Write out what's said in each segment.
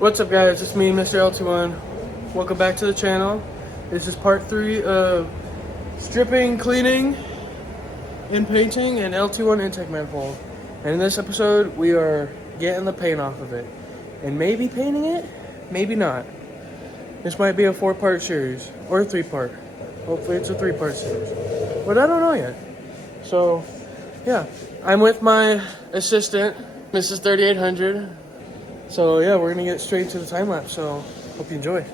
What's up, guys? It's me, Mr. LT1. Welcome back to the channel. This is part 3 of stripping, cleaning, and painting an LT1 intake manifold. And in this episode, we are getting the paint off of it. And maybe painting it, maybe not. This might be a 4-part series, or a 3-part. Hopefully it's a 3-part series. But I don't know yet. So, yeah. I'm with my assistant, Mrs. 3800. So yeah, we're gonna get straight to the time lapse. So hope you enjoy.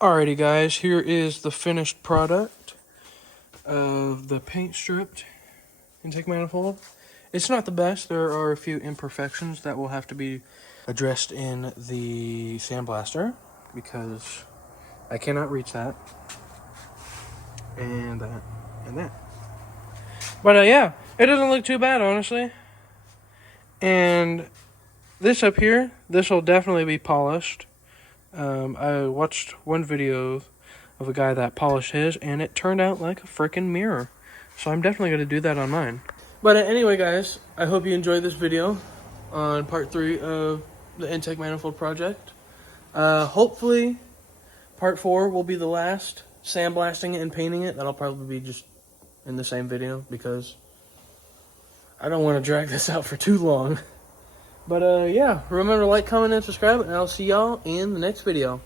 Alrighty guys, here is the finished product of the paint stripped intake manifold. It's not the best. There are a few imperfections that will have to be addressed in the sandblaster because I cannot reach that. And that. And that. But yeah, it doesn't look too bad, honestly. And this up here, this will definitely be polished. I watched one video of a guy that polished his, and it turned out like a freaking mirror. So I'm definitely going to do that on mine. But anyway, guys, I hope you enjoyed this video on part 3 of the intake manifold project. Hopefully, part 4 will be the last, sandblasting it and painting it. That'll probably be just in the same video because I don't want to drag this out for too long. But yeah, remember to like, comment, and subscribe, and I'll see y'all in the next video.